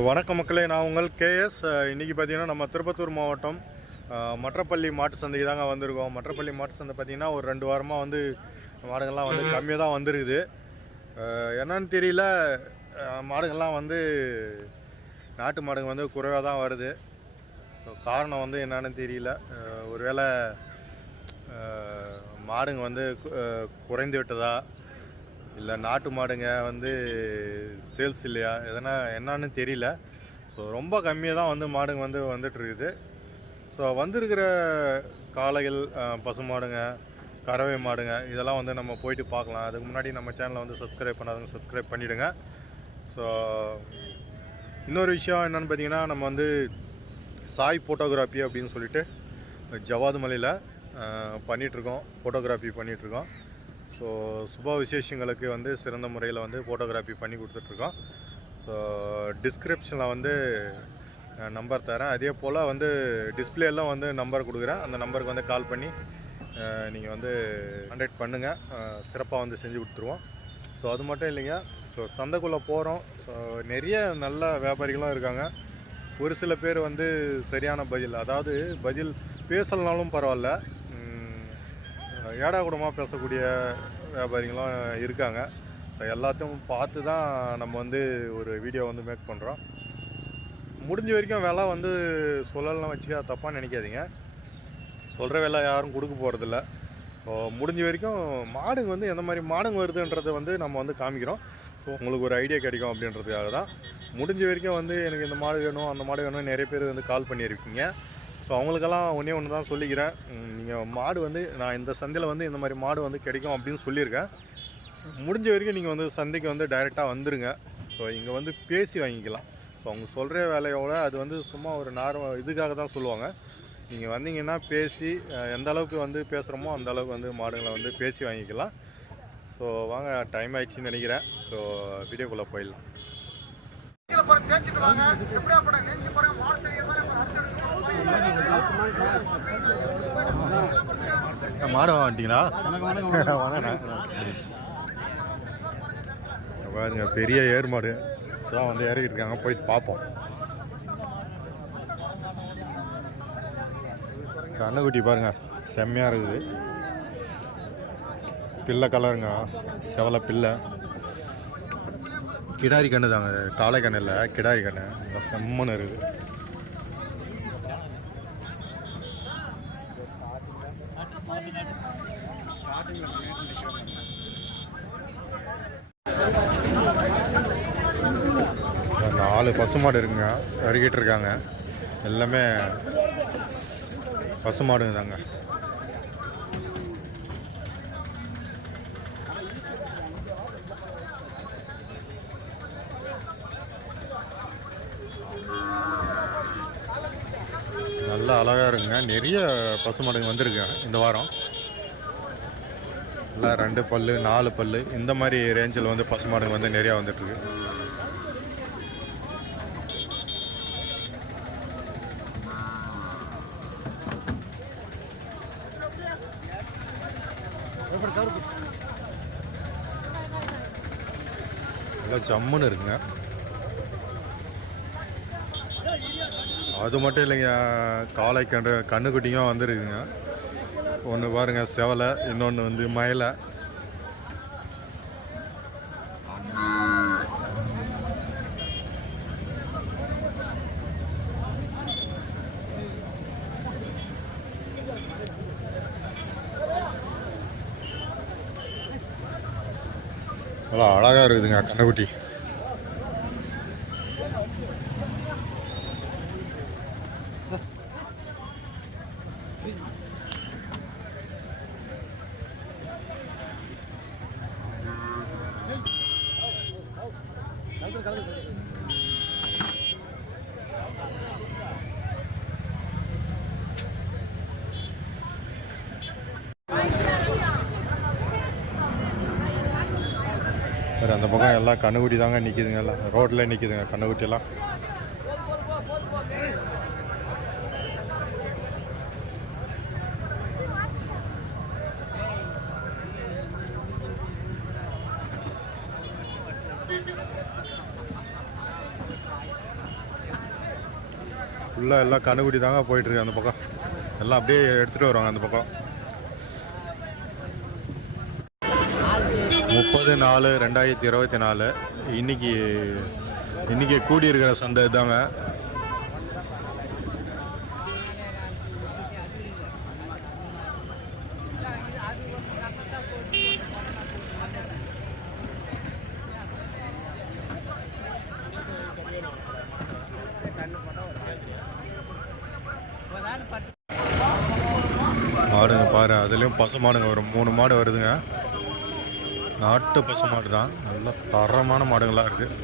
வணக்க மக்களே. நான் உங்கள் கேஎஸ் இன்றைக்கி பார்த்தீங்கன்னா நம்ம திருப்பத்தூர் மாவட்டம் மற்றப்பள்ளி மாட்டு சந்தைக்கு தாங்க வந்திருக்கோம். மற்றப்பள்ளி மாட்டு சந்தை பார்த்திங்கன்னா ஒரு ரெண்டு வாரமாக வந்து மாடுகள்லாம் வந்து கம்மியாக தான் வந்துருக்குது என்னன்னு தெரியல மாடுகள்லாம் வந்து நாட்டு மாடுங்க வந்து குறைவாக தான் வருது. ஸோ காரணம் வந்து என்னன்னு தெரியல. ஒருவேளை மாடுங்க வந்து குறைந்து விட்டதா? இல்லை நாட்டு மாடுங்க வந்து சேல்ஸ் இல்லையா? எதனா என்னன்னு தெரியல. ஸோ ரொம்ப கம்மியாக தான் வந்து மாடுங்க வந்து வந்துட்டுருக்குது. ஸோ வந்திருக்கிற காளைகள் பசு மாடுங்க கறவை மாடுங்க இதெல்லாம் வந்து நம்ம போயிட்டு பார்க்கலாம். அதுக்கு முன்னாடி நம்ம சேனலை வந்து சப்ஸ்கிரைப் பண்ணாதவங்க சப்ஸ்கிரைப் பண்ணிவிடுங்க ஸோ இன்னொரு விஷயம் என்னென்னு பார்த்தீங்கன்னா நம்ம வந்து சாய் ஃபோட்டோகிராஃபி அப்படின்னு சொல்லிட்டு ஜவாது மலையில் பண்ணிகிட்ருக்கோம் ஃபோட்டோகிராஃபி பண்ணிகிட்ருக்கோம் ஸோ சுப விசேஷங்களுக்கு வந்து சிறந்த முறையில் வந்து ஃபோட்டோகிராஃபி பண்ணி கொடுத்துட்ருக்கோம். ஸோ டிஸ்கிரிப்ஷனில் வந்து நம்பர் தரேன். அதே போல் வந்து டிஸ்பிளேலாம் வந்து நம்பர் கொடுக்குறேன். அந்த நம்பருக்கு வந்து கால் பண்ணி நீங்கள் வந்து கான்டாக்ட் பண்ணுங்கள் சிறப்பாக வந்து செஞ்சு கொடுத்துருவோம். ஸோ அது மட்டும் இல்லைங்க. ஸோ சந்தைக்குள்ளே போகிறோம் ஸோ நிறைய நல்ல வியாபாரிகளும் இருக்காங்க. ஒரு சில பேர் வந்து சரியான பதில் அதாவது பதில் பேசலனாலும் பரவாயில்ல. ஏடா கூடமாக பேசக்கூடிய வியாபாரிகளும் இருக்காங்க. ஸோ எல்லாத்தையும் பார்த்து தான் நம்ம வந்து ஒரு வீடியோ வந்து மேக் பண்ணுறோம் முடிஞ்ச வரைக்கும் விலை வந்து சொல்லலாம் வச்சுக்கா தப்பாக நினைக்காதீங்க. சொல்கிற விலை யாரும் கொடுக்க போகிறதில்ல ஸோ முடிஞ்ச வரைக்கும் மாடுங்க வந்து எந்த மாதிரி மாடுங்க வருதுன்றதை வந்து நம்ம வந்து காமிக்கிறோம். ஸோ உங்களுக்கு ஒரு ஐடியா கிடைக்கும் அப்படின்றதுக்காக தான். முடிஞ்ச வரைக்கும் வந்து எனக்கு இந்த மாடு வேணும் அந்த மாடு வேணும் நிறைய பேர் வந்து கால் பண்ணியிருக்கீங்க. ஸோ அவங்களுக்கெல்லாம் ஒன்றே ஒன்று தான் சொல்லிக்கிறேன். நீங்கள் மாடு வந்து நான் இந்த சந்தையில் வந்து இந்த மாதிரி மாடு வந்து கிடைக்கும் அப்படின்னு சொல்லியிருக்கேன். முடிஞ்ச வரைக்கும் நீங்கள் வந்து சந்தைக்கு வந்து டைரெக்டாக வந்துருங்க. ஸோ இங்கே வந்து பேசி வாங்கிக்கலாம். ஸோ அவங்க சொல்கிற வேலையோட அது வந்து சும்மா ஒரு நார்மல் இதுக்காக தான் சொல்லுவாங்க. நீங்கள் வந்தீங்கன்னா பேசி எந்த அளவுக்கு வந்து பேசுகிறோமோ அந்த அளவுக்கு வந்து மாடுங்களை வந்து பேசி வாங்கிக்கலாம். ஸோ வாங்க டைம் ஆயிடுச்சுன்னு நினைக்கிறேன். ஸோ வீடியோக்குள்ளே போயிடலாம். மாடு வாங்கண்ணா பாருங்க பெரிய ஏர் மாடு. இப்பதான் வந்து இறங்கிட்டு இருக்காங்க. போயிட்டு பார்ப்போம். கண்ணுக்குட்டி பாருங்க. செம்மையாக இருக்குது. பிள்ளை கலருங்க. செவலை பிள்ளை. கிடாரி கண்ணு தாங்க. காளை கண்ணு இல்லை கிடாரி கண்ணு. செம்மன்னு இருக்குது. நாலு பசுமாடு இருக்குங்க. இறக்கிட்டு இருக்காங்க. எல்லாமே பசுமாடுங்க தாங்க. நல்லா அழகாக இருக்குங்க. நிறைய பசுமாடுங்க வந்திருக்குங்க இந்த வாரம். எல்லாம் ரெண்டு பல்லு நாலு பல்லு. இந்த மாதிரி ரேஞ்சில் வந்து பசுமாடுங்க வந்து நிறையா வந்துட்டுருக்கு. நல்லா ஜம்முன்னு இருக்குங்க. அது மட்டும் இல்லைங்க காளை கன்று கண்ணுக்குட்டியும் வந்துருக்குங்க. ஒன்று பாருங்க செவலை இன்னொன்று வந்து மயிலை. நல்லா அழகாக இருக்குதுங்க கண்ணுக்குட்டி. அந்த பக்கம் எல்லாம் கண்ணுக்குட்டி தாங்க நிற்கிதுங்க எல்லாம். ரோட்டில் நிற்கிதுங்க எல்லாம் ஃபுல்லாக எல்லாம் கண்ணுக்குட்டி தாங்க போயிட்டுருக்கு அந்த பக்கம். எல்லாம் அப்படியே எடுத்துகிட்டு வருவாங்க அந்த பக்கம். முப்பது நாலு ரெண்டாயிரத்தி இருபத்தி நாலு. இன்னைக்கு இன்னைக்கு கூடியிருக்கிற சந்தை தாங்க மாடுங்க பாரு அதுலேயும் பசு மாடுங்க. ஒரு மூணு மாடு வருதுங்க. நாட்டு பசு மாடு தான் நல்ல தரமான மாடுங்களாக இருக்குது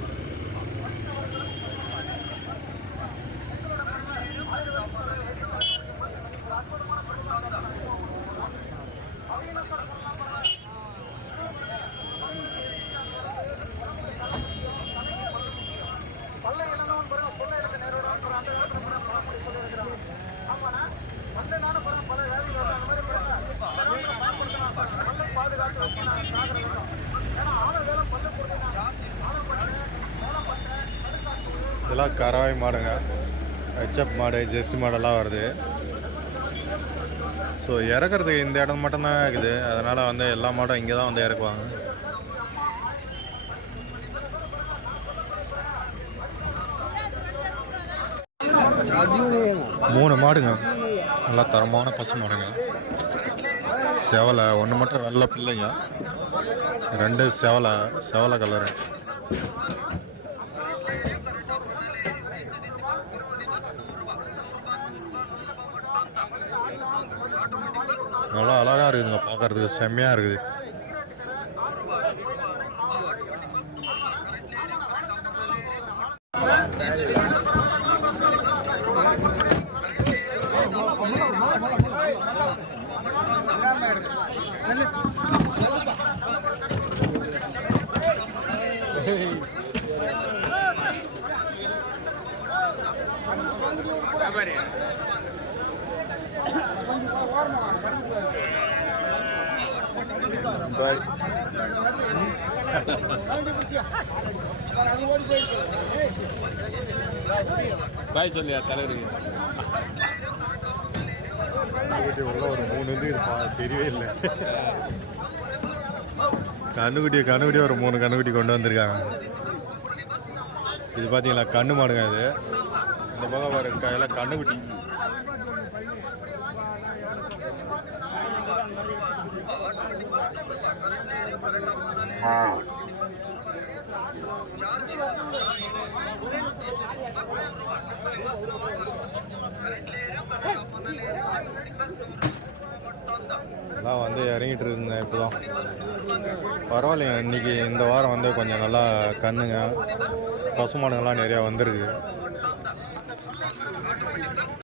இதெல்லாம் கறவாய் மாடுங்க. ஹெச்எப் மாடு ஜெர்சி மாடெல்லாம் வருது. ஸோ இறக்குறதுக்கு இந்த இடம் மட்டும்தான் இருக்குது. அதனால் வந்து எல்லா மாடும் இங்கே தான் வந்து இறக்குவாங்க. மூணு மாடுங்க. நல்லா தரமான பசு மாடுங்க. செவலை ஒன்று மட்டும் வெள்ளை பிள்ளைங்க. ரெண்டு செவலை செவலை கலரு நல்லா அழகா இருக்குதுங்க பார்க்கறதுக்கு. செம்மையா இருக்குது. பாய். சொல்லியா தலைவர். கண்ணுக்குட்டி உள்ள ஒரு மூணு வந்து இது தெரியவே இல்லை கண்ணுக்குட்டி கண்ணுக்குட்டி ஒரு மூணு கண்ணுக்குட்டி கொண்டு வந்திருக்காங்க. இது பார்த்தீங்களா கண்ணு மாடுங்க அது இந்த பக்கம் ஒரு கையில் கண்ணுக்குட்டி எல்லாம் வந்து இறங்கிட்டு இருக்குங்க இப்போதான். பரவாயில்லைங்க இன்னைக்கு இந்த வாரம் வந்து கொஞ்சம் நல்லா கண்ணுங்க பசுமாடுங்கள்லாம் நிறையா வந்திருக்கு.